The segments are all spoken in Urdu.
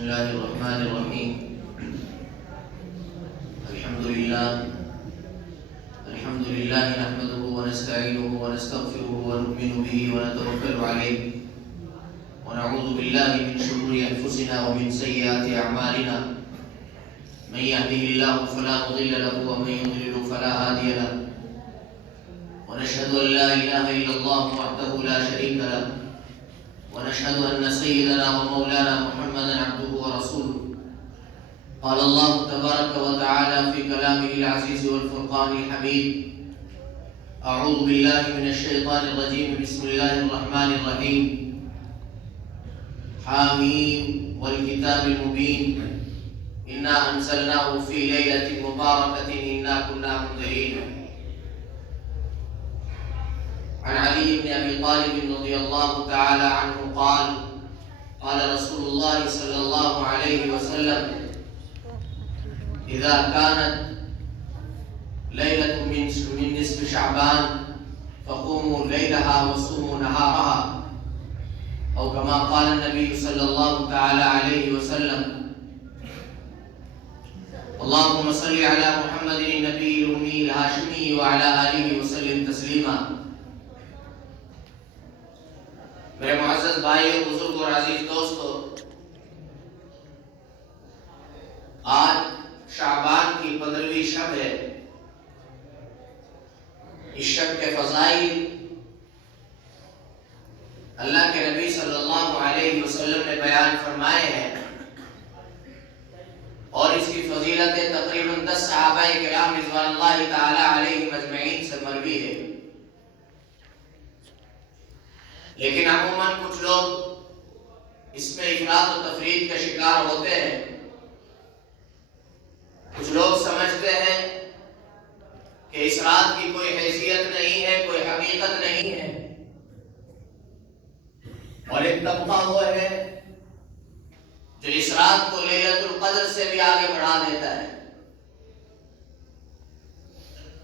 الله الرحمن الرحيم. الحمد لله نحمده ونستعينه ونستغفره ونؤمن به ونتوكل عليه ونعوذ بالله من شرور أنفسنا ومن سيئات أعمالنا. من يهده الله فلا مضل له ومن يضلل فلا هادي له. ونشهد أن لا إله إلا الله وحده لا شريك له. ونشهد أن سيدنا ومولانا محمدا عبده ورسوله. قال الله تبارك وتعالى في كلامه العزيز والفرقان الحميد: أعوذ بالله من الشيطان الرجيم. بسم الله الرحمن الرحيم. حاميم والكتاب المبين إنا أنزلناه في ليلة مباركة إنا كنا منذرين. عن علي بن أبي طالب رضي الله تعالى عنه قال: قال رسول الله صلى الله عليه وسلم: إذا كانت ليلة من نصف شعبان فقوموا ليلها وصوموا نهارها، أو كما قال النبي صلى الله تعالى عليه وسلم. اللهم صل على محمد النبي الأمي الهاشمي وعلى آله وسلم تسلیما. میرے معزز بھائیو، بزرگ اور عزیز دوستو، آج شعبان کی 15ویں شب ہے. اس شب کے فضائل اللہ کے نبی صلی اللہ علیہ وسلم نے بیان فرمائے ہیں، اور اس کی فضیلتیں تقریباً 10 صحابہ کرام رضوان اللہ تعالی علیہم اجمعین سے مروی ہے. لیکن عموماً کچھ لوگ اس میں افراط و تفرید کا شکار ہوتے ہیں. کچھ لوگ سمجھتے ہیں کہ اس رات کی کوئی حیثیت نہیں ہے، کوئی حقیقت نہیں ہے، اور ایک طبقہ وہ ہے جو اس رات کو لیلۃ القدر سے بھی آگے بڑھا دیتا ہے.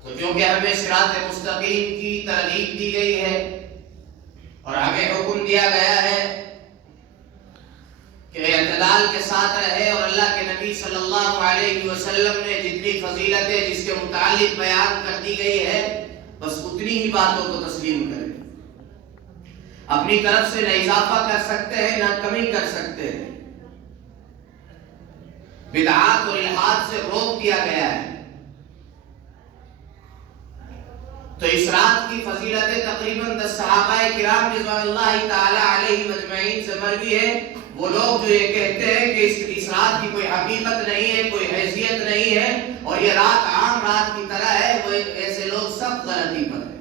تو کیونکہ ہمیں صراط مستقیم کی ترغیب دی گئی ہے اور ہمیں حکم دیا گیا ہے کہ اعتدال کے ساتھ رہے، اور اللہ کے نبی صلی اللہ علیہ وسلم نے جتنی فضیلتیں جس کے متعلق بیان کر دی گئی ہے، بس اتنی ہی باتوں کو تسلیم کریں. اپنی طرف سے نہ اضافہ کر سکتے ہیں نہ کمی کر سکتے ہیں. بدعات اور الحاد سے روک دیا گیا ہے. تو اس رات کی فضیلتیں تقریباً 10 صحابہ کرام رضوان اللہ تعالی علیہ مجمعین سے مروی ہے. وہ لوگ جو یہ کہتے ہیں کہ اس رات کی کوئی حقیقت نہیں ہے، کوئی حیثیت نہیں ہے، اور یہ رات عام رات کی طرح ہے، وہ ایسے لوگ سب غلطی پر ہیں.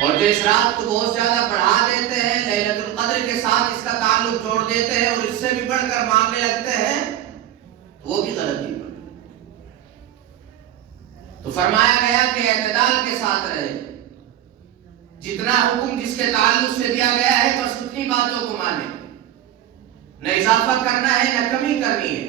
اور جو اس رات کو بہت زیادہ بڑھا دیتے ہیں، لیلۃ القدر کے ساتھ اس کا تعلق جوڑ دیتے ہیں اور اس سے بھی بڑھ کر مانگنے لگتے ہیں، وہ بھی غلطی پر. تو فرمایا گیا کہ اعتدال کے ساتھ رہے. جتنا حکم جس کے تعلق سے دیا گیا ہے بس اتنی باتوں کو مانے، نہ اضافہ کرنا ہے نہ کمی کرنی ہے.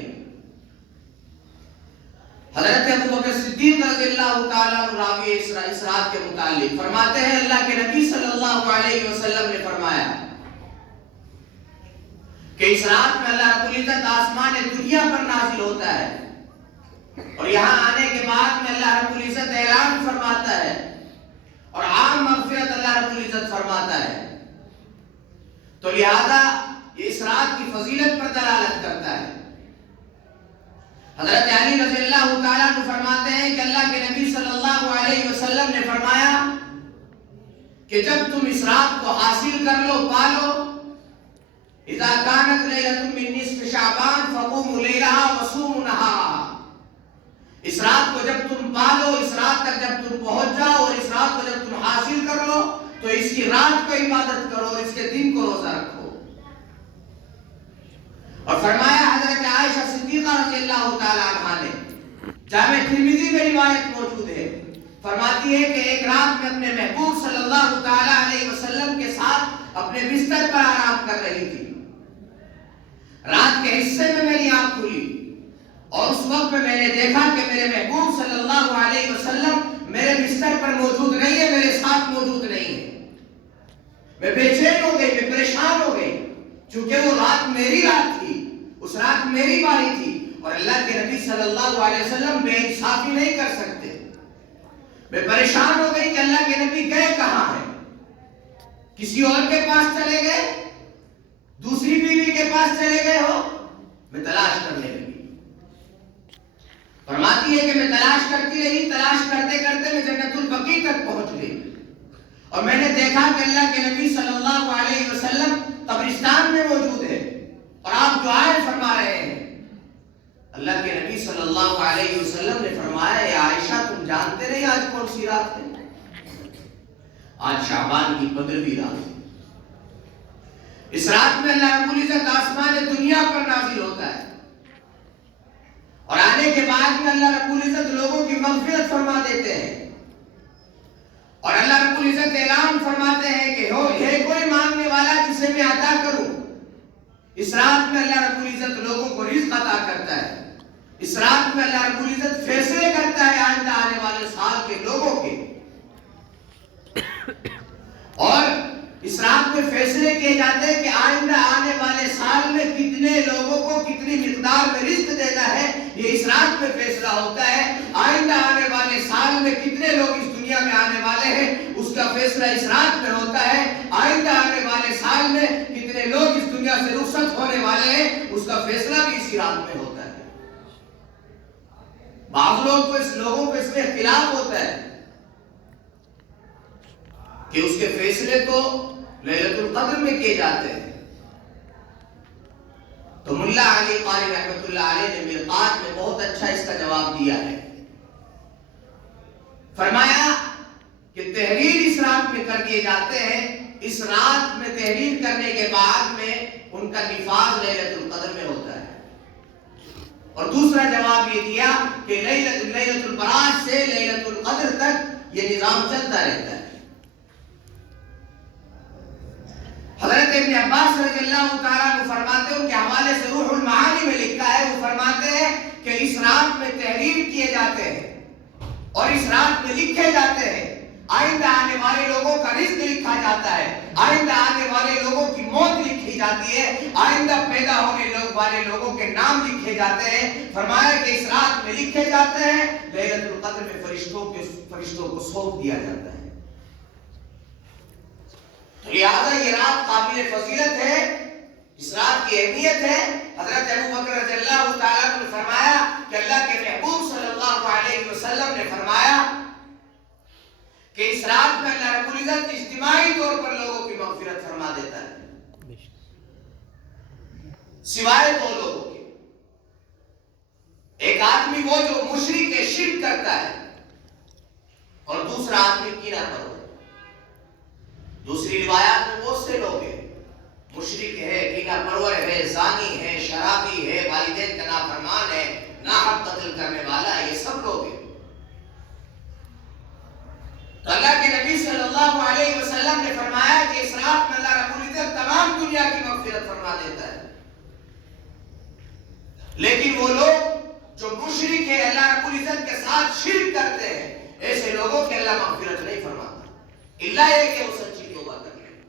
حضرت ابوبکر صدیق رضی اللہ تعالیٰ عنہ راوی اس رات کے متعلق فرماتے ہیں، اللہ کے نبی صلی اللہ علیہ وسلم نے فرمایا کہ اس رات میں اللہ رب العزت آسمان دنیا پر نازل ہوتا ہے، اور یہاں آنے کے بعد میں اللہ رب العزت اعلان فرماتا ہے، اور عام مغفرت اللہ رب العزت فرماتا ہے. تو لہذا یہ اس رات کی فضیلت پر دلالت کرتا ہے. حضرت علی رضی اللہ تعالیٰ عنہ فرماتے ہیں کہ اللہ کے نبی صلی اللہ علیہ وسلم نے فرمایا کہ جب تم اس رات کو حاصل کر لو، پالو، اذا کانت لیلۃ من نصف شعبان فقوموا لیلہا وصوموا نہارہا. اس رات کو جب تم پالو، اس رات تک جب تم پہنچ جاؤ، اور اس رات کو جب تم حاصل کر لو، تو اس کی رات کو عبادت کرو اور اس کے دن کو روزہ رکھو. اور فرمایا حضرت عائشہ صدیقہ رضی اللہ تعالی عنہا نے، جامع ترمذی میں روایت موجود ہے، فرماتی ہے کہ ایک رات میں اپنے محبوب صلی اللہ تعالی علیہ وسلم کے ساتھ اپنے بستر پر آرام کر رہی تھی. رات کے حصے میں میری آنکھ کھلی، اور اس وقت میں نے دیکھا کہ میرے محبوب صلی اللہ علیہ وسلم میرے بستر پر موجود نہیں ہے، میرے ساتھ موجود نہیں ہے. میں بے چین ہو گئی، میں پریشان ہو گئی. چونکہ وہ رات میری رات تھی، اس رات میری باری تھی، اور اللہ کے نبی صلی اللہ علیہ وسلم بے انصافی نہیں کر سکتے۔ میں پریشان ہو گئی کہ اللہ کے نبی گئے کہاں ہیں؟ کسی اور کے پاس چلے گئے؟ دوسری بیوی کے پاس چلے گئے ہو؟ میں تلاش کرنے لگی۔ فرماتی ہے کہ میں تلاش کرتی رہی، تلاش کرتے کرتے میں جنت البقیع تک پہنچ گئی، اور میں نے دیکھا کہ اللہ کے نبی صلی اللہ علیہ وسلم قبرستان میں موجود ہے اور آپ دعائیں فرما رہے ہیں۔ اللہ کے نبی صلی اللہ علیہ وسلم نے فرمایا، اے عائشہ تم جانتے نہیں آج کون سی رات ہے؟ آج شعبان کی 15ویں رات ہے۔ اس رات میں اللہ رب العزت آسمان دنیا پر نازل ہوتا ہے، اور آنے کے بعد میں اللہ رب العزت لوگوں کی مغفرت فرما دیتے ہیں، اور اللہ رب العزت اعلان فرماتے ہیں کہ ہے کوئی مانگنے والا جسے میں عطا کروں۔ اس رات میں اللہ رب العزت لوگوں کو رزق عطا کرتا ہے۔ اس رات میں اللہ رب العزت فیصلے کرتا ہے آئندہ آنے والے سال کے لوگوں کے، اور اس رات میں فیصلے کیے جاتے ہیں کہ آئندہ آنے والے سال میں کتنے لوگوں کو کتنی مقدار میں رزق دینا ہے، یہ اس رات میں فیصلہ ہوتا ہے۔ آئندہ آنے والے سال میں کتنے لوگ اس دنیا میں آنے والے ہیں، اس کا فیصلہ اس رات میں ہوتا ہے۔ آئندہ آنے والے سال میں کتنے لوگ اس دنیا سے رخصت ہونے والے ہیں، اس کا فیصلہ بھی اسی رات میں ہوتا ہے۔ بعض لوگوں کو اس میں اختلاف ہوتا ہے کہ اس کے فیصلے تو لیلۃ القدر میں کیے جاتے ہیں، تو ملا علی قاری رحمۃ اللہ علیہ نے مرقات میں بہت اچھا اس کا جواب دیا ہے۔ فرمایا کہ تحریر اس رات میں کر دیے جاتے ہیں، اس رات میں تحریر کرنے کے بعد میں ان کا نفاذ لیلۃ القدر میں ہوتا ہے۔ اور دوسرا جواب یہ دیا کہ لیلۃ البراۃ سے لیلۃ القدر تک یہ نظام چلتا رہتا ہے۔ حضرت ابن عباس رضی اللہ تعالیٰ عنہ فرماتے ہیں، ان کے حوالے سے روح المعانی میں لکھا ہے، وہ فرماتے ہیں کہ اس رات میں تحریر کیے جاتے ہیں اور اس رات میں لکھے جاتے ہیں، آئندہ آنے والے لوگوں کا رزق لکھا جاتا ہے، آئندہ آنے والے لوگوں کی موت لکھی جاتی ہے، آئندہ پیدا ہونے والے لوگوں کے نام لکھے جاتے ہیں۔ فرمایا کہ اس رات میں لکھے جاتے ہیں، لیلۃ القدر میں فرشتوں کو سونپ دیا جاتا ہے۔ لہذا یہ رات قابل فضیلت ہے، اس رات کی اہمیت ہے۔ حضرت ابو بکر رضی اللہ تعالیٰ عنہ نے فرمایا کہ اللہ کے محبوب صلی اللہ علیہ وسلم نے فرمایا کہ اس رات میں اللہ رب العزت اجتماعی طور پر لوگوں کی مغفرت فرما دیتا ہے، سوائے دو لوگوں کے۔ ایک آدمی وہ جو مشرک شرک کرتا ہے، اور دوسرا آدمی کینہ پرور۔ دوسری روایات میں بہت سے لوگ ہیں، مشرک ہے، کینہ پرور ہے، زانی ہے، شرابی ہے، والدین کا نافرمان ہے، ناحق قتل کرنے والا ہے، یہ سب لوگ ہیں۔ تو اللہ کے نبی صلی اللہ علیہ وسلم نے فرمایا کہ اس رات میں اللہ رب العزت تمام دنیا کی مغفرت فرما دیتا ہے، لیکن وہ لوگ جو مشرک ہے، اللہ رب العزت کے ساتھ شرک کرتے ہیں، ایسے لوگوں کے اللہ مغفرت نہیں فرماتا، اللہ یہ کہ وہ سچی توبہ کر لیں۔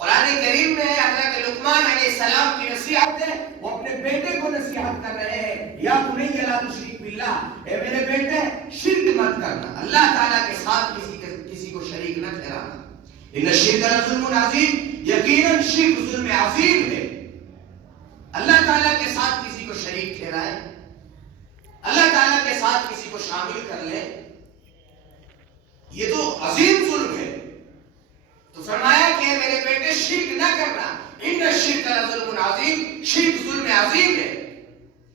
قرآن کریم میں حضرت لقمان علیہ السلام کی نصیحت ہے، وہ اپنے بیٹے کو نصیحت کر رہے ہیں، یا بنی لا تشرک باللہ، اے میرے بیٹے شرک مت کرنا، اللہ تعالیٰ کے ساتھ کسی کو شریک نہ ٹھہرانا۔ ان الشرک لظلم عظیم، یقیناً شرک ظلم عظیم ہے۔ اللہ تعالیٰ کے ساتھ کسی کو شریک ٹھہرائے، اللہ تعالیٰ کے ساتھ کسی کو شامل کر لے، یہ تو عظیم ظلم ہے۔ تو فرمایا کہ میرے بیٹے شرک نہ کرنا، ان الشرک لظلم عظیم، شرک ظلم عظیم ہے۔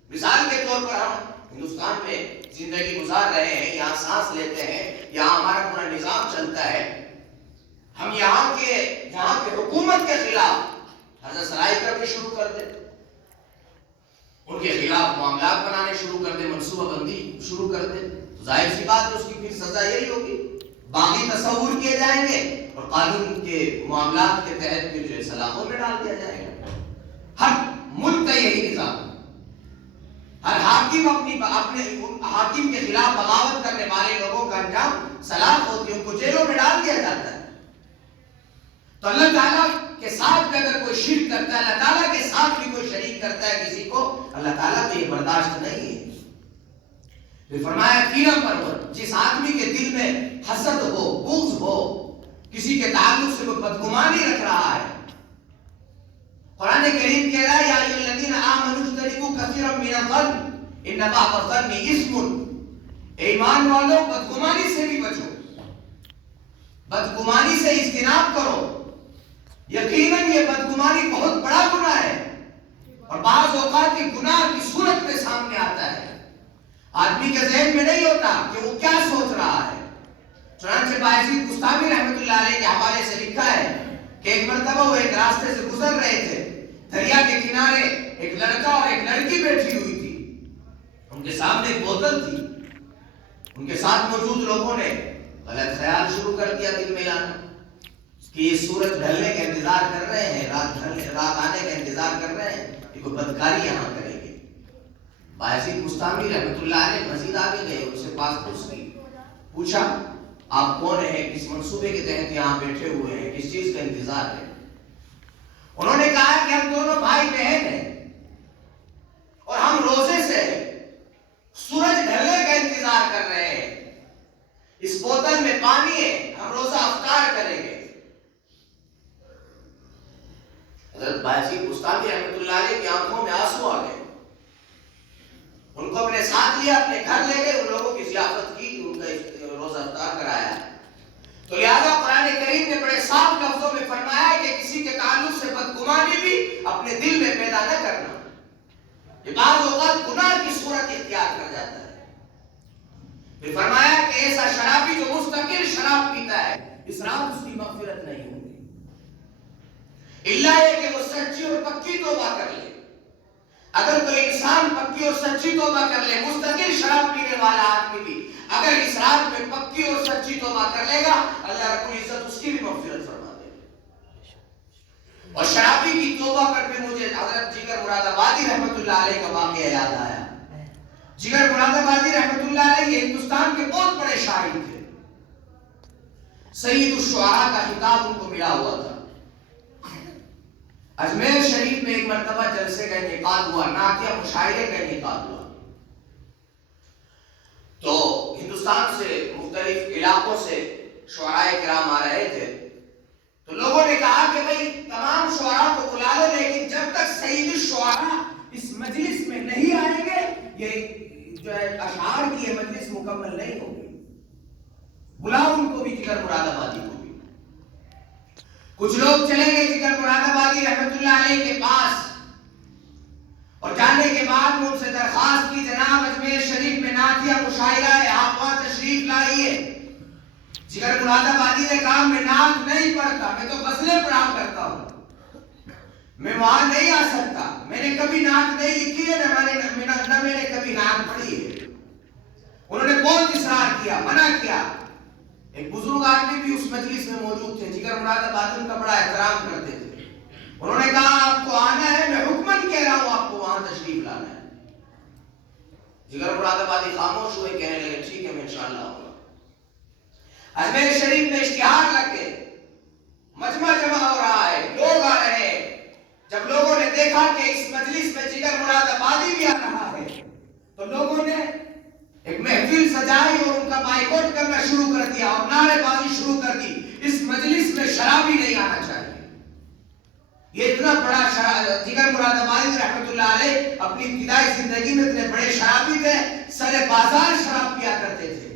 مثال کے طور پر ہم ہندوستان میں زندگی گزار رہے ہیں، یہاں سانس لیتے ہیں، یہاں ہمارا پورا نظام چلتا ہے، ہم یہاں کے حکومت کے خلاف حضرت سرائی کرنے شروع کر دیں، ان کے خلاف معاملات بنانے شروع کر دیں، منصوبہ بندی شروع کر دیں، تو ظاہر سی بات ہے اس کی پھر سزا یہی ہوگی، باغی تصور کیے جائیں گے اور قانون کے معاملات کے تحت جو ہے سلاخوں میں ڈال دیا جائے گا۔ ہر ملک کا یہی نظام ہے، ہر حاکم اپنے حاکم کے خلاف بغاوت کرنے والے لوگوں کا انجام سلاخ ہوتی ہے، ان کو جیلوں میں ڈال دیا جاتا ہے۔ تو اللہ تعالیٰ کے ساتھ اگر کوئی شرک کرتا ہے، اللہ تعالیٰ کے ساتھ بھی کوئی شریک کرتا ہے کسی کو، اللہ تعالیٰ کو یہ برداشت نہیں ہے۔ پھر فرمایا کینہ پرور، جس آدمی کے دل میں حسد ہو، بغض ہو، کسی کے تعلق سے کوئی بدگمانی رکھ رہا ہے۔ قرآن کریم کہہ رہا ہے یا ایھا الذین آمنوا اجتنبوا کثیرا من الظن ان بعض الظن اثم، ایمان والوں بدگمانی سے بھی بچو، بدگمانی سے اجتناب کرو، یقیناً یہ بدگمانی بہت بڑا گناہ ہے، اور بعض اوقات یہ گناہ کی صورت میں سامنے آتا ہے، آدمی کے ذہن میں نہیں ہوتا کہ وہ کیا سوچ رہا ہے۔ چنانچہ بایزید بستامی رحمۃ اللہ علیہ کے حوالے سے لکھا ہے کہ ایک مرتبہ وہ ایک راستے سے گزر رہے تھے، دریا کے کنارے ایک لڑکا اور ایک لڑکی بیٹھی ہوئی تھی، ان کے سامنے ایک بوتل تھی، ان کے ساتھ موجود لوگوں نے غلط خیال شروع کر دیا دل میں لانا کہ یہ سورج ڈھلنے کا انتظار کر رہے ہیں، رات آنے کا انتظار کر رہے ہیں، یہ کوئی بدکاری یہاں کریں گے۔ بایزید بستامی رحمۃ اللہ علیہ مزید آگے گئے، ان سے پوچھا آپ کون ہیں، کس منصوبے کے تحت یہاں بیٹھے ہوئے ہیں، کس چیز کا انتظار ہے؟ انہوں نے کہا کہ ہم دونوں بھائی بہن ہیں اور ہم روزے سے سورج ڈھلنے کا انتظار کر رہے ہیں، اس بوتل میں پانی ہے، ہم روزہ افطار کریں گے۔ حضرت بایزید بستامی رحمۃ اللہ علیہ کی آنکھوں میں آنسو آ گئے، ان کو اپنے ساتھ لیا، اپنے گھر لے گئے، ان لوگوں کی ضیافت کی، ان کا روزہ افطار کرایا۔ تو لہذا قرآن کریم نے بڑے صاف لفظوں میں فرمایا ہے کہ کسی کے تعلق سے بدگمانی بھی اپنے دل میں پیدا نہ کرنا، یہ بعض اوقات گناہ کی صورت اختیار کر جاتا ہے۔ پھر فرمایا کہ ایسا شرابی جو مستقل شراب پیتا ہے، اس رات اس کی مغفرت نہیں ہوگی، الا یہ کہ وہ سچی اور پکی توبہ کر لے۔ اگر کوئی انسان پکی اور سچی توبہ کر لے، مستقل شراب پینے والا آدمی بھی اگر اس رات میں پکی اور سچی توبہ کر لے گا، اللہ رب العزت اس کی بھی مغفرت فرما دے گا۔ اور شرابی کی توبہ پر بھی مجھے حضرت جگر مراد آبادی رحمۃ اللہ علیہ کا واقعہ یاد آیا۔ جگر مراد آبادی رحمۃ اللہ علیہ ہندوستان کے بہت بڑے شاعر تھے، سید الشعراء کا خطاب ان کو ملا ہوا تھا۔ اجمیر شریف میں ایک مرتبہ جلسے کا انعقاد ہوا، نعتیہ مشاعرے کا انعقاد ہوا، تو ہندوستان سے مختلف علاقوں سے شعراء کرام آ رہے تھے، تو لوگوں نے کہا کہ بھئی تمام شعراء کو بلا لو، لیکن جب تک سید الشعراء اس مجلس میں نہیں آئیں گے، یہ جو ہے اشعار کی یہ مجلس مکمل نہیں ہوگی، بلاؤ ان کو بھی، جگر مراد آبادی کو بھی۔ کچھ لوگ چلے گئے جگر مراد آبادی رحمۃ اللہ علیہ کے پاس، اور جانے کے بعد ان سے درخواست کی جناب اجمیر شریف میں نعتیہ مشاعرہ ہے، آپ وہاں تشریف لائیے۔ جگر مراد آبادی نے کہا میں نعت نہیں پڑھتا، میں تو غزلیں پڑھا کرتا ہوں، میں وہاں نہیں آ سکتا، میں نے کبھی نعت نہیں لکھی ہے، نہ میں نے کبھی نعت پڑھی ہے۔ انہوں نے بہت اصرار کیا، منع کیا۔ ایک بزرگ آدمی بھی اس مجلس میں موجود تھے، جگر مراد آبادی ان کا بڑا احترام کرتے تھے، انہوں نے کہا آپ کو آنا ہے، میں حکمن کہہ رہا ہوں آپ کو وہاں تشریف لانا ہے۔ جگر مراد آبادی خاموش ہوئے، کہنے لگے ٹھیک ہے میں انشاءاللہ آؤں گا۔ اجمیر شریف میں اشتہار لگ گئے، مجمع جمع ہو رہا ہے، لوگ آ رہے ہیں۔ جب لوگوں نے دیکھا کہ اس مجلس میں جگر مراد آبادی بھی آ رہا ہے، تو لوگوں نے ایک محفل سجائی اور ان کا بائیکاٹ کرنا شروع کر دیا اور نعرے بازی شروع کر دی، اس مجلس میں شرابی نہیں آنا چاہیے۔ یہ اتنا بڑا جگر مراد آبادی رحمۃ اللہ علیہ اپنی ابتدائی زندگی میں اتنے بڑے شرابی تھے، سر بازار شراب پیا کرتے تھے،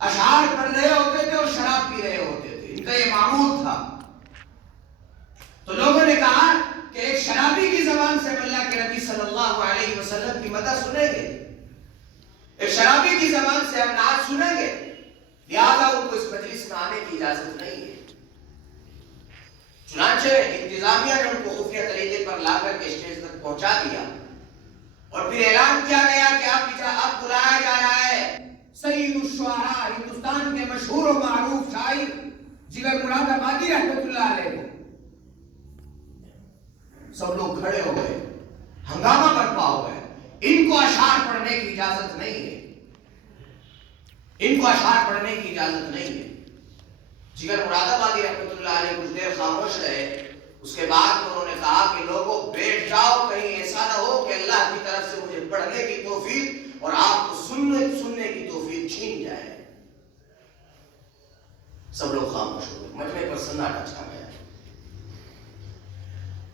اشعار پڑھ رہے ہوتے تھے اور شراب پی رہے ہوتے تھے، ان کا یہ معمول تھا۔ تو لوگوں نے کہا کہ ایک شرابی کی زبان سے اللہ کے نبی صلی اللہ علیہ وسلم کی مدح سنیں گے، ایک شرابی کی زبان سے ہم نعت سنیں گے، لہذا ان کو اس مجلس میں آنے کی اجازت نہیں ہے۔ چنانچہ انتظامیہ نے ان کو خفیہ طریقے پر لا کر کے اسٹیج تک پہنچا دیا، اور پھر اعلان کیا گیا کہ اب بلایا جا رہا ہے سید الشعراء، ہندوستان کے مشہور و معروف شاعر جگر مراد آبادی رحمۃ اللہ علیہ کو۔ سب لوگ کھڑے ہو گئے، ہنگامہ برپا ہو گئے، ان کو اشعار پڑھنے کی اجازت نہیں ہے، ان کو اشعار پڑھنے کی اجازت نہیں ہے۔ جگر مراد آبادی رحمۃ اللہ علیہ کچھ دیر خاموش رہے، اس کے بعد انہوں نے کہا کہ لوگوں بیٹھ جاؤ، کہیں ایسا نہ ہو کہ اللہ کی طرف سے مجھے پڑھنے کی توفیق اور آپ کو سننے کی توفیق چھین جائے۔ سب لوگ خاموش ہو گئے، مجمع پر سناٹا چھا گیا۔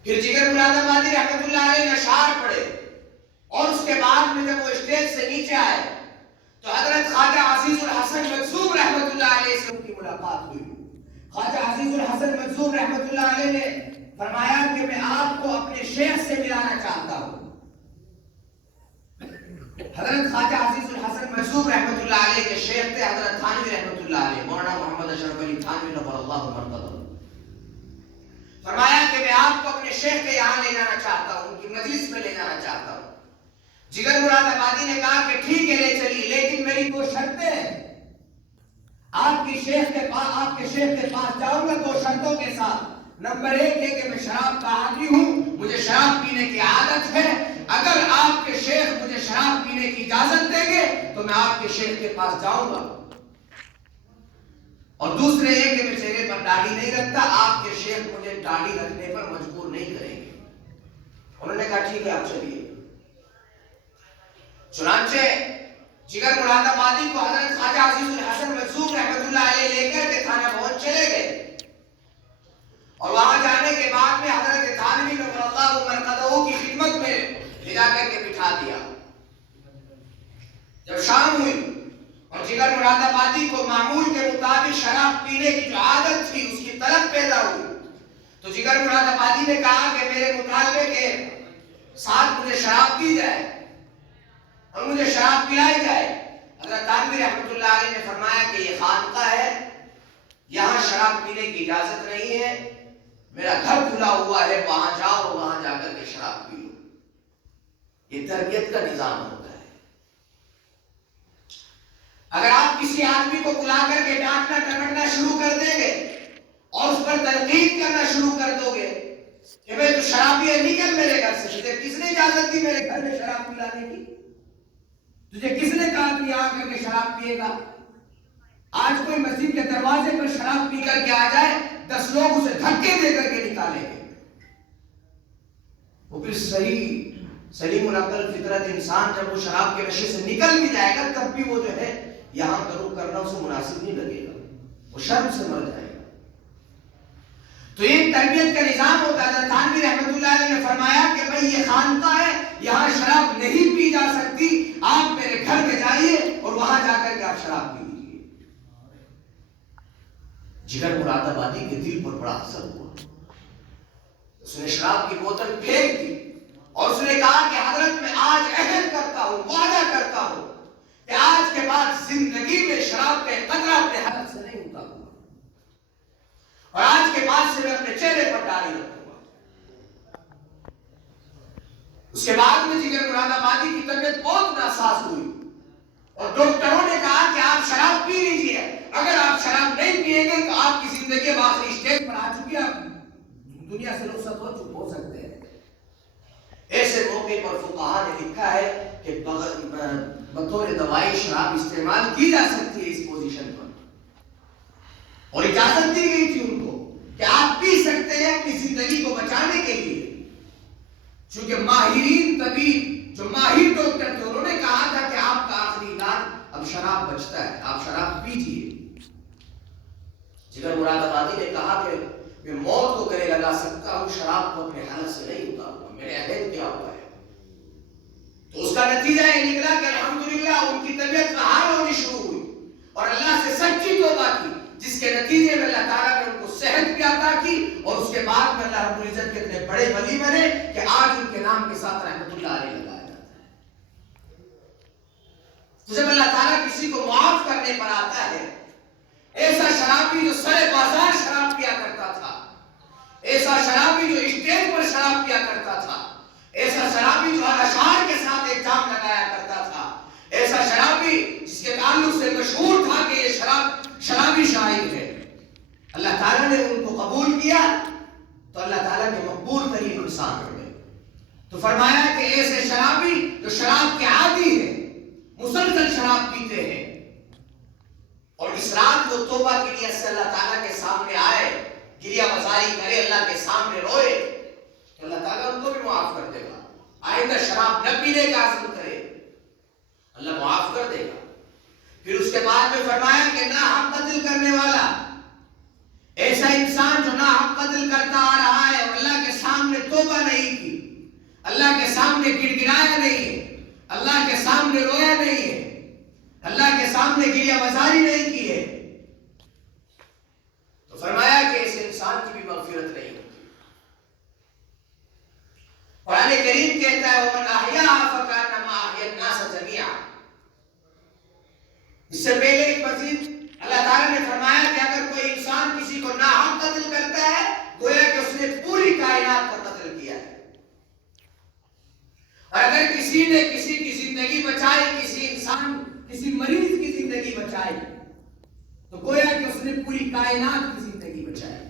پھر جگر مراد آبادی رحمت اللہ علیہ نے اشعار پڑھے، اور اس کے بعد میں جب وہ اسٹیج سے نیچے آئے تو حضرت خواجہ عزیز الحسن مجذوب رحمت اللہ علیہ سے ان کی ملاقات ہوئی۔ خواجہ عزیز الحسن مجذوب رحمت اللہ علیہ نے فرمایا کہ میں آپ کو اپنے شیخ سے ملانا چاہتا ہوں۔ حضرت خواجہ عزیز الحسن مجذوب رحمت اللہ علیہ کے شیخ تھے حضرت تھانوی رحمت اللہ علیہ، مولانا محمد اشرف علی تھانوی نور اللہ مرتضی۔ فرمایا کہ میں آپ کو اپنے شیخ کے یہاں لے جانا چاہتا ہوں، ان کی مجلس میں لے جانا چاہتا ہوں۔ جگر مراد آبادی نے کہا کہ ٹھیک ہے، لے چلیے، لیکن میری دو شرطیں ہیں۔ آپ کے شیخ کے پاس جاؤں گا دو شرطوں کے ساتھ۔ نمبر ایک ہے کہ میں شراب کا عادی ہوں، مجھے شراب پینے کی عادت ہے، اگر آپ کے شیخ مجھے شراب پینے کی اجازت دیں گے تو میں آپ کے شیخ کے پاس جاؤں گا۔ اور دوسرے یہ کہ میں چہرے پر داڑھی نہیں رکھتا، آپ کے شیخ مجھے داڑھی رکھنے پر مجبور نہیں کریں گے۔ انہوں نے کہا ٹھیک ہے، آپ چلیے۔ چنانچہ جگر مراد آبادی کو حضرت خواجہ عزیز الحسن مجذوب رحمت اللہ علیہ لے کر کے تھانہ بہت چلے گئے، اور وہاں جانے کے بعد میں حضرت تھانوی نور اللہ مرتضی کی خدمت میں لے جا کر کے بٹھا دیا۔ جب شام ہوئی اور جگر مراد آبادی کو معمول کے مطابق شراب پینے کی جو عادت تھی اس کی طلب پیدا ہوئی، تو جگر مراد آبادی نے کہا کہ میرے مطالبے کے ساتھ مجھے شراب دی جائے اور مجھے شراب پلائی جائے۔ حضرت تھانوی رحمت اللہ علیہ نے فرمایا کہ یہ خانقاہ ہے، یہاں شراب پینے کی اجازت نہیں ہے، میرا گھر کھلا ہوا ہے، وہاں جاؤ اور وہاں جا کر کے شراب پی لو۔ یہ تربیت کا نظام ہوتا ہے۔ اگر آپ کسی آدمی کو بلا کر کے ڈانٹنا ٹپٹنا شروع کر دیں گے اور اس پر تنقید کرنا شروع کر دو گے کہ بھئی تو شرابی ہے، نکل میرے گھر سے، تجھے کس نے اجازت دی میرے گھر میں شراب پلانے کی؟ تجھے کس نے کہا کہ آ کر کے شراب پیے گا؟ آج کوئی مسجد کے دروازے پر شراب پی کر کے آ جائے، 10 لوگ اسے دھکے دے کر کے نکالیں گے۔ وہ پھر صحیح سلیم العقل فطرت انسان جب وہ شراب کے نشے سے نکل بھی جائے گا تب بھی وہ جو ہے یہاں کرنا اسے مناسب نہیں لگے گا، وہ شرم سے مر جائے گا۔ تو یہ تربیت کا نظام ہوتا ہے۔ تھانوی رحمت اللہ علیہ نے فرمایا کہ بھئی یہ خانقاہ ہے، یہاں شراب نہیں پی جا سکتی، آپ میرے گھر میں جائیے اور وہاں جا کر کے آپ شراب پی لیجیے۔ جگر مراد آبادی کے دل پر بڑا اثر ہوا، اس نے شراب کی بوتل پھینک دی اور اس نے کہا کہ حضرت میں آج عہد کرتا ہوں، وعدہ کرتا ہوں کہ آج کے بعد زندگی میں شراب کا قطرہ اپنے حلق سے نہیں ہوتا ہوں، اور آج کے بعد سے میں اپنے چہرے پر داڑھی رکھوں گا۔ اس کے بعد میں جگر مراد آبادی کی طبیعت بہت ناساز ہوئی اور ڈاکٹروں نے کہا کہ آپ شراب پی لیجیے، اگر آپ شراب نہیں پیئیں گے تو آپ کی زندگی آخری اسٹیج پر آ چکی ہے، آپ دنیا سے رخصت ہو سکتے ہیں۔ ایسے موقع پر فقہاء نے لکھا ہے کہ بطور دوائی شراب استعمال کی جا سکتی ہے اس پوزیشن پر، اور اجازت دی گئی تھی ان کو کہ آپ پی سکتے ہیں اپنی زندگی کو بچانے کے لیے، چونکہ ماہرین طبیب جو ماہر ڈاکٹر تھے انہوں نے کہا تھا کہ آپ کا آخری علاج اب شراب بچتا ہے، آپ شراب پیجیے۔ جگر مراد آبادی نے کہا کہ میں موت کو گلے لگا سکتا ہوں، شراب کو اپنے حلق سے نہیں اتاروں گا، میرے عہد کیا ہوا ہے۔ تو اس کا نتیجہ یہ نکلا کہ الحمدللہ ان کی طبیعت بحال ہونی شروع ہوئی اور اللہ سے سچی توبہ کی، جس کے نتیجے میں اللہ تعالیٰ نے ان کو صحت بھی عطا کی، اور اس کے بعد میں اللہ رب العزت کے اتنے بڑے ولی بنے کہ آج ان کے نام کے ساتھ رحمت اللہ علیہ لگایا جاتا ہے۔ تو جب اللہ تعالیٰ کسی کو معاف کرنے پر آتا ہے، ایسا شرابی جو سرے بازار شراب پیا کرتا تھا، ایسا شرابی جو اسٹیج پر شراب پیا کرتا تھا، ایسا شرابی جو ہر اشعار کے ساتھ ایک جام لگایا کرتا تھا، ایسا شرابی جس کے تعلق سے مشہور تھا کہ یہ شرابی شاعر ہے، اللہ تعالیٰ نے ان کو قبول کیا تو اللہ تعالیٰ کے مقبول ترین انسان ہو گئے۔ تو فرمایا کہ ایسے شرابی جو شراب کے عادی ہیں، مسلسل شراب پیتے ہیں، اور اس رات وہ توبہ کی نیت سے اللہ تعالیٰ کے سامنے آئے گریہ مزاری کرے، اللہ کے سامنے روئے، تو اللہ تعالیٰ ان کو بھی معاف کر دے گا۔ آئندہ شراب نہ پینے کا عزم کرے، اللہ معاف کر دے گا۔ پھر اس کے بعد میں فرمایا کہ ناحق قتل کرنے والا، ایسا انسان جو ناحق قتل کرتا آ رہا ہے اور اللہ کے سامنے توبہ نہیں کی، اللہ کے سامنے گڑ گڑایا نہیں ہے، اللہ کے سامنے رویا نہیں ہے، اللہ کے سامنے گریہ مزاری نہیں کی ہے، تو فرمایا کہ اس انسان کی بھی مغفرت نہیں ہوتی۔ قرآن کریم کہتا ہے وَمَنْ أَحْيَاهَا فَكَأَنَّمَا أَحْيَا النَّاسَ جَمِيعًا۔ اس سے پہلے ایک مزید اللہ تعالیٰ نے فرمایا کہ اگر کوئی انسان کسی کو ناحق قتل کرتا ہے گویا کہ اس نے پوری کائنات کو قتل کیا ہے، اور اگر کسی نے کسی کی زندگی بچائی، کسی انسان کسی مریض کی زندگی بچائی، تو گویا کہ اس نے پوری کائنات کی زندگی بچائی۔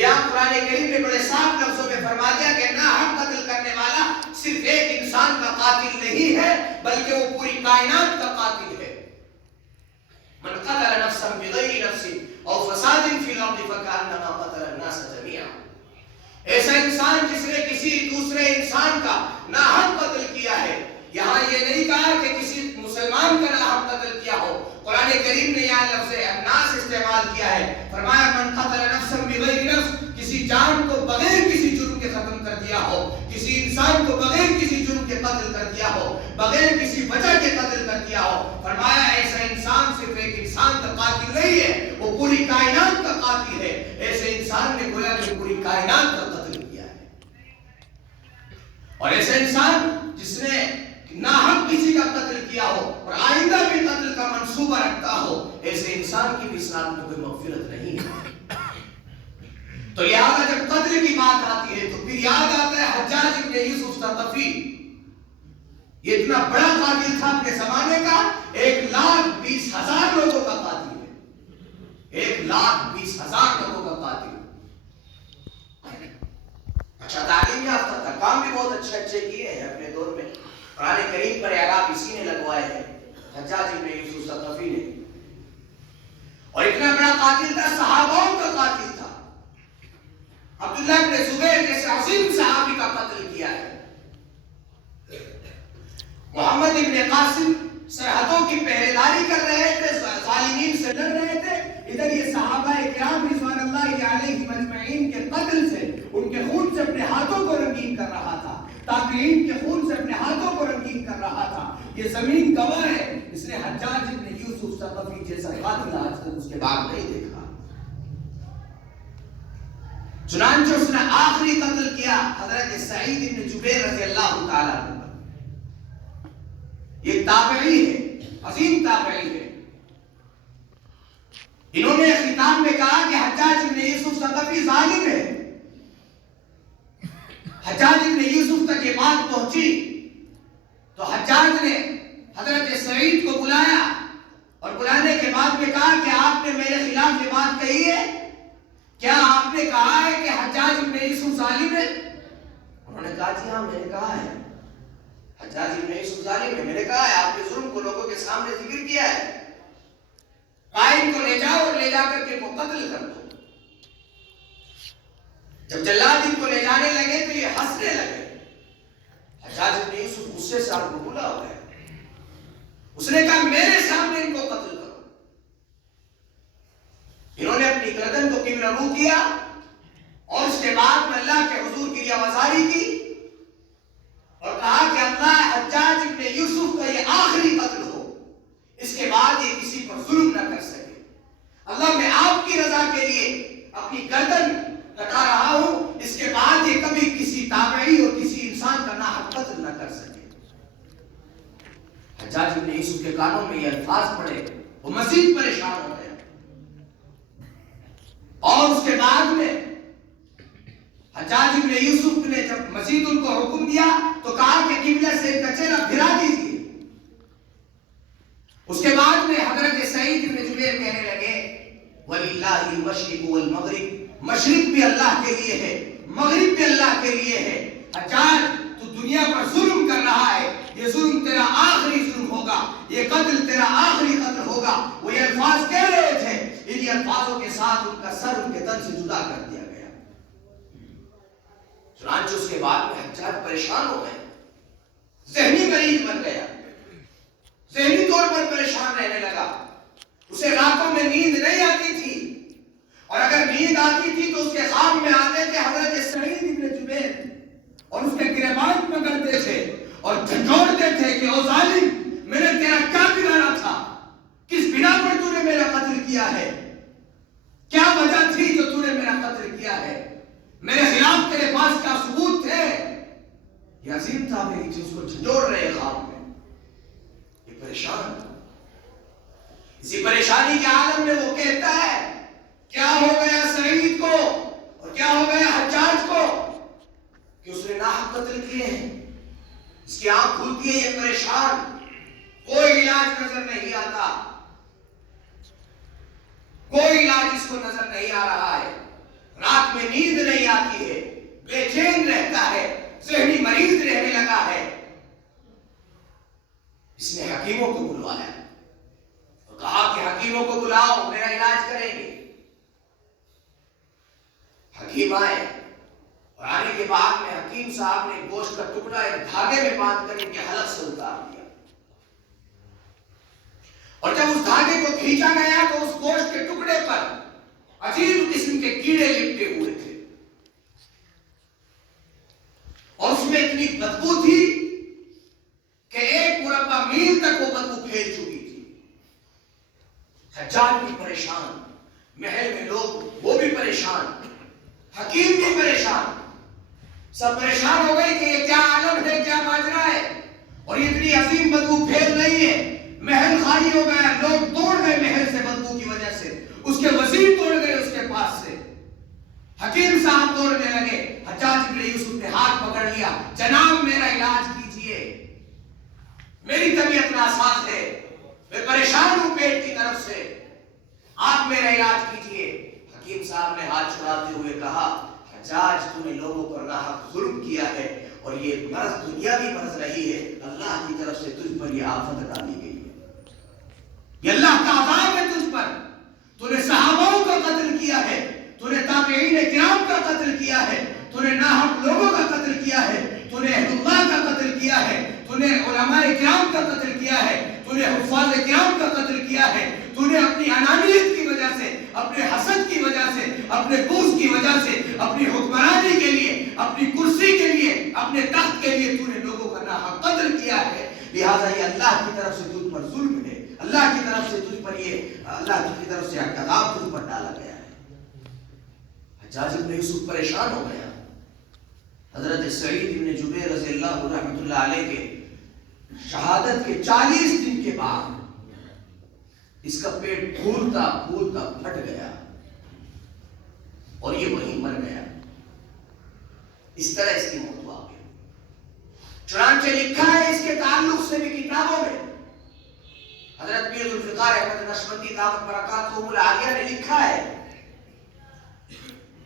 یہاں قرآن کریم نے بڑے صاف لفظوں میں فرما دیا کہ ناحق قتل کرنے والا صرف ایک انسان کا قاتل نہیں ہے بلکہ وہ پوری کائنات کا قاتل ہے۔ من قتل نفسا بغیر نفس او فساد فی الارض فکأنما قتل الناس جميعا۔ ایسا انسان جس نے کسی دوسرے انسان کا ناحق قتل کیا ہے، یہاں یہ نہیں کہا کہ کسی مسلمان کا ناحق قتل کیا ہو، قرآن کریم نے یہاں لفظ الناس استعمال کیا ہے، فرمایا من قتل نفسا بغیر نفس، کسی جان کو بغیر کسی جرم کے ختم کر دیا ہو، کسی انسان کو بغیر کسی جرم کے قتل کر دیا ہو، بغیر کسی وجہ کے قتل کر دیا ہو، فرمایا ایسا انسان صرف ایک انسان کا قاتل نہیں ہے، وہ پوری کائنات کا قاتل ہے۔ ایسے انسان نے گویا کہ پوری کائنات کا قتل کیا ہے، اور ایسا انسان جس نے ناحق کسی کا قتل کیا ہو اور آئندہ بھی قتل کا منصوبہ رکھتا ہو، ایسے انسان کی بھی اسلام میں کوئی مغفرت نہیں ہے۔ تو لہذا جب قتل کی بات آتی ہے تو پھر یاد آتا ہے حجاج ابن یوسف ثقفی، یہ اتنا بڑا قاتل تھا اپنے زمانے کا، 1,20,000 لوگوں کا قاتل ہے، 1,20,000 لوگوں کا قاتل۔ اچھا تعلیم یافتہ تھا، کام بھی بہت اچھے کیے ہیں اپنے دور میں، قرآن کریم پر اعراب اسی نے لگوائے ہیں، حجاج ابن یوسف ثقفی نے، اور اتنا بڑا قاتل تھا، صحابوں کا قاتل تھا، عبداللہ ابن زبیر جیسے عظیم صحابی کا قتل کیا ہے، محمد ابن قاسم سرحدوں کی پہرےداری کر رہے تھے، ظالمین سے لڑ رہے تھے، ادھر یہ صحابہ کرام رضوان اللہ علیہم اجمعین کے قتل سے، ان کے خون سے اپنے ہاتھوں کو رنگین کر رہا تھا، تابعین کے خون سے اپنے ہاتھوں کو رنگین کر رہا تھا۔ یہ زمین گواہ ہے، اس نے حجاج ابن یوسف ثقفی جیسا قاتل آج تک اس کے بعد نہیں دیکھا۔ چنانچہ اس نے آخری قتل کیا حضرت سعید ابن جبیر رضی اللہ تعالیٰ عنہ، یہ تابعی ہے، عظیم تابعی ہے۔ انہوں نے خطاب میں کہا کہ حجاج ابن یوسف ثقفی ظالم ہے۔ حجاج ابن یوسف تک یہ بات پہنچی تو حجاج نے حضرت سعید کو بلایا اور بلانے کے بعد میں کہا کہ آپ نے میرے خلاف یہ بات کہی ہے، کیا آپ نے کہا ہے کہ حجاج ابن یوسف ظالم ہے؟ انہوں نے کہا جی ہاں میں نے کہا ہے، حجاج ابن یوسف ظالم ہے، میں نے کہا ہے، آپ نے ظلم کو لوگوں کے سامنے ذکر کیا ہے، قائم کو لے جاؤ اور لے جا کر کے کو قتل کر دو۔ جب جلاد ان کو لے جانے لگے تو یہ ہنسنے لگے، حجاج ابن یوسف غصے سے آپ کو بھولا ہو گئے، اس نے کہا میرے سامنے ان کو قتل کرو۔ انہوں نے اپنی گردن کو قبلہ رو کیا اور اس کے بعد میں اللہ کے حضور گریہ مزاری کی اور کہا کہ اللہ حجاج ابن یوسف کا یہ آخری قتل ہو، اس کے بعد یہ کسی پر ظلم نہ کر سکے، اللہ میں آپ کی رضا کے لیے اپنی گردن کٹا رہا ہوں، اس کے بعد یہ کبھی کسی تابعی اور کسی انسان کا ناحق قتل نہ کر سکے۔ حجاج ابن یوسف کے کانوں میں یہ الفاظ پڑے، وہ مزید پریشان ہو گئے، اور اس کے بعد میں حجاج ابن یوسف نے جب مزید ان کو حکم دیا تو کہا کہ قبلہ سے کا چہرہ پھرا دیجیے۔ اس کے بعد میں حضرت سعید ابن جبیر کہنے لگے وَلِلَّهِ الْمَشْرِقُ وَالْمَغْرِبُ، مشرق بھی اللہ کے لیے ہے، مغرب بھی اللہ کے لیے ہے۔ حجاج تو دنیا پر ظلم کر رہا ہے، یہ ظلم تیرا آخری ظلم ہوگا، یہ قتل تیرا آخری قتل ہوگا۔ وہ یہ الفاظ کہہ رہے تھے، انہی الفاظوں کے ساتھ ان کا سر وطن سے جدا کر دیا گیا۔ چنانچہ اس کے بعد میں حجاج پریشان ہو گئے، ذہنی مریض بن گیا، ذہنی طور پر پریشان رہنے لگا۔ اسے راتوں میں نیند نہیں آتی تھی، اور اگر نیند آتی تھی تو اس کے خواب میں آتے تھے حضرت سعید بن جبیر اور اس کے گریبان پکڑتے تھے اور جھنجھوڑتے تھے کہ او ظالم، میں نے تیرا کیا بگاڑا تھا؟ کس بنا پر تو نے میرا قتل کیا ہے؟ کیا وجہ تھی جو تو نے میرا قتل کیا ہے؟ میرے خلاف تیرے پاس کیا ثبوت تھے؟ یہ عظیم تابعی جس کو جھنجھوڑ رہے خواب میں، یہ پریشان، اسی پریشانی کے عالم میں وہ کہتا ہے کیا ہو گیا سعید کو اور کیا ہو گیا حجاج کو کہ اس نے ناحق قتل کیے ہیں۔ اس کی آنکھ کھلتی ہے، یہ پریشان، کوئی علاج نظر نہیں آتا، کوئی علاج اس کو نظر نہیں آ رہا ہے، رات میں نیند نہیں آتی ہے، بے چین رہتا ہے، ذہنی مریض رہنے لگا ہے۔ اس نے حکیموں کو بلوایا، کہا کہ حکیموں کو بلاؤ، میرا علاج کریں گے۔ حکیم آئے اور آنے کے بعد میں حکیم صاحب نے گوشت کا ٹکڑا ایک دھاگے میں باندھ کر ان کے حلق سے اتار دیا، اور جب اس دھاگے کو کھینچا گیا تو اس گوشت کے ٹکڑے پر عجیب قسم کے کیڑے لپٹے ہوئے تھے، اور اس میں اتنی بدبو تھی کہ 1 مربع میل تک وہ بدبو پھیل چکی تھی۔ حجاج بھی پریشان، محل میں لوگ وہ بھی پریشان، حکیم بھی پریشان، سب پریشان ہو گئے کہ یہ کیا عالم ہے، کیا ماجرا ہے، اور یہ اتنی عظیم بدبو پھیل رہی ہے۔ محل خالی ہو گیا، لوگ توڑ گئے محل سے بدبو کی وجہ سے، اس کے وزیر توڑ گئے اس کے پاس سے، حکیم صاحب توڑنے لگے۔ حجاج بن یوسف نے ہاتھ پکڑ لیا، جناب میرا علاج کیجئے، میری طبیعت ناساز ہے، میں پریشان ہوں پیٹ کی طرف سے، آپ میرا علاج کیجئے۔ حکیم صاحب نے ہاتھ چھڑاتے ہوئے کہا حجاج تو نے لوگوں پر ناحق ظلم کیا ہے، اور یہ مرض دنیاوی مرض نہیں ہے، اللہ کی طرف سے تجھ پر یہ آفت ڈالی گئی ہے، یہ اللہ کا عذاب ہے تجھ پر، تو نے صحابوں کا قتل کیا ہے، تو نے تابعین کرام کا قتل کیا ہے، تو نے ناحق لوگوں کا قتل کیا ہے، تو نے اہل اللہ کا قتل کیا ہے، تو نے علماء کرام کا قتل کیا ہے، تو نے حفاظ کرام کا قتل کیا ہے، تو نے اپنی انانیت کی وجہ سے، اپنے حسد کی وجہ سے، اپنے بغض کی وجہ سے، اپنی حکمرانی کے لیے، اپنی کرسی کے لیے، اپنے تخت کے لیے تو نے لوگوں کا ناحق قتل کیا ہے، لہذا یہ اللہ کی طرف سے تجھ پر ظلم ہے، اللہ کی طرف سے تجھ پر یہ اللہ کی طرف سے عذاب تجھ پر ڈالا گیا ہے۔ حجاج بن یوسف پریشان ہو گیا۔ حضرت سعید بن جبیر رضی اللہ رحمۃ اللہ علیہ کے شہادت کے 40 دن کے بعد اس کا پیٹ پھولتا پھولتا پھٹ گیا اور یہ وہیں مر گیا، اس طرح اس کی موت آ گئی۔ چنانچہ لکھا ہے اس کے تعلق سے بھی کتابوں میں، حضرت پیر ذوالفقار احمد نقشبندی دامت برکاتہم العالیہ نے لکھا ہے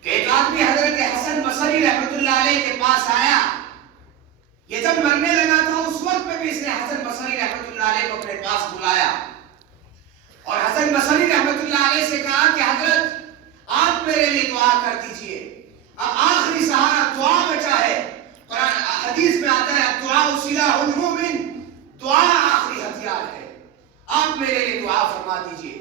کہ ایک آدمی حضرت حسن بصری رحمۃ اللہ علیہ کے پاس آیا، یہ جب مرنے لگا تھا اس وقت میں بھی اس نے حسن بصری رحمۃ اللہ علیہ کو اپنے پاس بلایا اور حسن بصری رحمۃ اللہ علیہ سے کہا کہ حضرت آپ میرے لیے دعا کر دیجئے، آخری سہارا دعا بچا ہے، قرآن حدیث میں آتا ہے دعا سلاح المومن، دعا آخری ہتھیار ہے، آپ میرے لیے دعا فرما دیجئے۔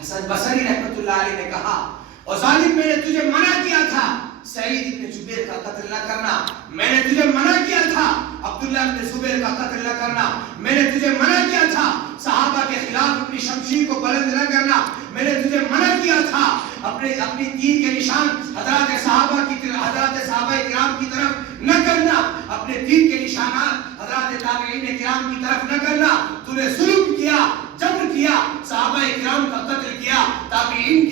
حسن بصری رحمۃ اللہ علیہ نے کہا اور ظالم میں نے تجھے منع کیا تھا سعید بن جبیر کا قتل نہ کرنا، میں نے تجھے منع کیا تھا عبداللہ بن زبیر کا قتل نہ کرنا، میں نے تجھے منع کیا تھا صحابہ کے خلاف اپنی شمشیر کو بلند نہ کرنا، میں نے تجھے منع کیا تھا اپنی دین کے نشان حضرات صحابہ کرام کی طرف نہ کرنا، اپنے دین کے نشانات حضرات تابعین کرام کی طرف نہ کرنا، تو نے ظلم کیا، جبر کیا، صحابہ کرام کا قتل کیا، تابعین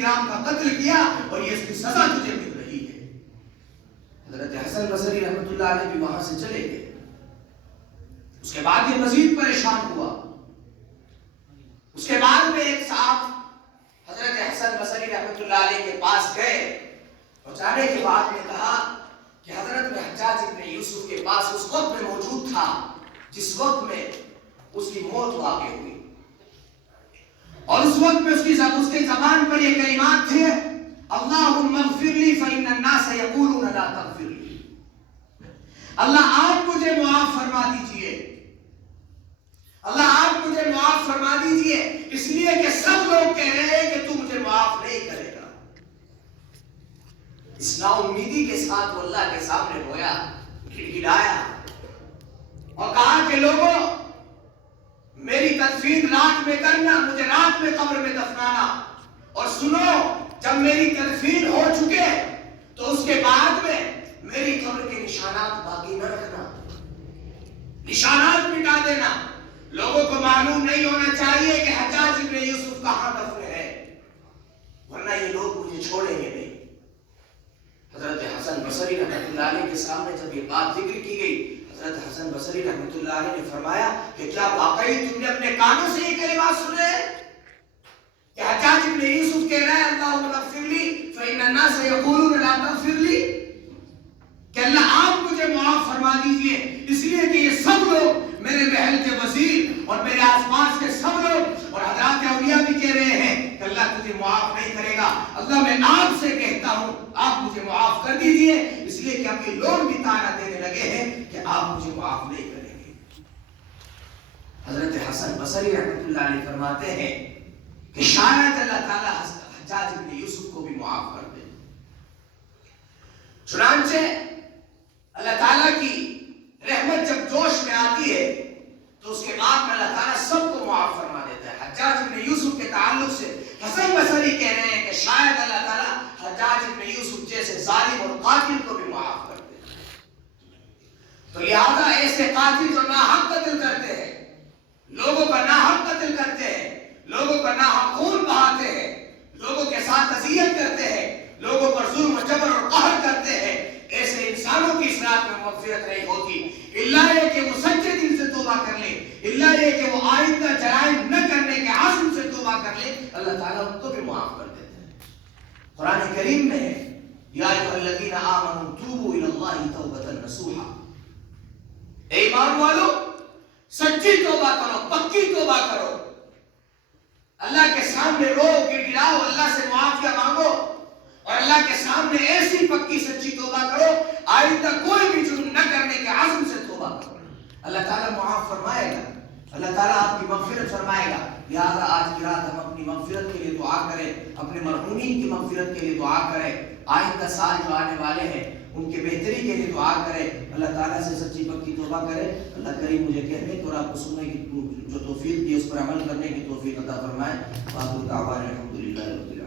کرام کا قتل کیا، اور یہ اس کی سزا تجھے مل رہی ہے۔ حضرت حسن بصری رحمۃ اللہ علیہ بھی وہاں سے چلے گئے۔ اس کے بعد یہ مزید پریشان ہوا۔ اس کے بعد میں ایک صاحب حضرت حسن بصری رحمۃ اللہ علیہ کے پاس گئے اور جانے کے بعد میں کہا کہ حضرت میں حجاج بن یوسف کے پاس اس وقت میں موجود تھا جس وقت میں اس کی موت واقع ہوئی، اور اس وقت میں اس کے زبان پر یہ کلمات تھے، اللہم اغفر لی فإن الناس یقولون لا تغفر لی، اللہ آپ مجھے معاف فرما دیجئے، اللہ آپ مجھے معاف فرما دیجئے، اس لیے کہ سب لوگ کہہ رہے ہیں کہ تو مجھے معاف نہیں کرے گا۔ اس نا امیدی کے ساتھ وہ اللہ کے سامنے رویا، گڑگڑایا اور کہا کہ لوگوں میری تدفین رات میں کرنا، مجھے رات میں قبر میں دفنانا، اور سنو جب میری تدفین ہو چکے تو اس کے بعد میں میری قبر کے نشانات باقی نہ رکھنا، نشانات مٹا دینا، لوگوں کو معلوم نہیں ہونا چاہیے کہ حجاج ابن یوسف کہاں دفن ہے، ورنہ یہ لوگ مجھے چھوڑیں گے نہیں۔ حضرت حسن بصری رحمۃ اللہ علیہ کے سامنے جب یہ بات ذکر کی گئی، حضرت حسن بصری رحمۃ اللہ علیہ نے فرمایا کہ کیا واقعی تم نے اپنے کانوں سے یہ کلمات سنے کہ حجاج ابن یوسف کہہ رہا ہے اللہم اغفر لی فإن الناس یقولون لا تغفر لی، کہ اللہ آپ مجھے معاف فرما دیجئے، اس لیے کہ یہ سب لوگ میرے محل کے وزیر اور میرے آس پاس کے سب لوگ اور حضرات اولیاء بھی کہہ رہے ہیں کہ اللہ تجھے معاف نہیں کرے گا، اللہ میں آپ سے کہتا ہوں آپ مجھے معاف کر دیجئے، اس لیے کہ اب یہ لوگ بھی طعنہ دینے لگے ہیں کہ آپ مجھے معاف نہیں کریں گے۔ حضرت حسن بصری رحمۃ اللہ علیہ فرماتے ہیں کہ شاید اللہ تعالیٰ حجاج ابن یوسف کو بھی معاف کر دے۔ چنانچہ اللہ تعالیٰ کی رحمت جب جوش میں آتی ہے تو اس کے بعد میں اللہ تعالیٰ سب کو معاف فرما دیتا ہے۔ حجاج ابن یوسف کے تعلق سے حسن بصری کہہ رہے ہیں کہ شاید اللہ تعالیٰ حجاج ابن یوسف جیسے ظالم اور قاتل کو بھی معاف کر دے۔ تو لہذا ایسے قاتل جو ناحق قتل کرتے ہیں، لوگوں کا ناحق قتل کرتے ہیں، لوگوں کا ناحق خون بہاتے ہیں، لوگوں کے ساتھ اذیت کرتے ہیں، لوگوں پر ظلم و جبر اور قہر کرتے ہیں، ایسے انسانوں کی اس رات میں مغفرت نہیں ہوتی، اللہ یہ کہ وہ سچے دل سے توبہ کر لے، اللہ یہ کہ وہ آئندہ جرائم نہ کرنے کے عزم سے توبہ کر لے، اللہ تعالیٰ ان کو بھی معاف کر دیتے ہیں۔ قرآن کریم میں ہے یا ایھا الذین آمنوا توبوا الی اللہ توبۃ نصوحا، اے ایمان والو سچی توبہ کرو، پکی توبہ کرو، اللہ کے سامنے رو گڑگڑاؤ، اللہ سے معافیا مانگو اور اللہ کے سامنے ایسی پکی سچی توبہ کرو آئندہ کوئی بھی جرم نہ کرنے کے عزم سے توبہ کرو، اللہ تعالیٰ معاف فرمائے گا، اللہ تعالیٰ آپ کی مغفرت فرمائے گا۔ لہذا آج کی رات ہم اپنی مغفرت کے لیے دعا کریں، اپنے مرحومین کی مغفرت کے لیے دعا کریں، آئندہ سال جو آنے والے ہیں ان کے بہتری کے لیے دعا کریں، اللہ تعالیٰ سے سچی پکی توبہ کریں۔ اللہ کریم مجھے کہنے کی اور آپ کو سننے کی جو توفیق دی اس پر عمل کرنے کی توفیق عطا فرمائے۔ وآخر دعوانا الحمدللہ رب العالمین۔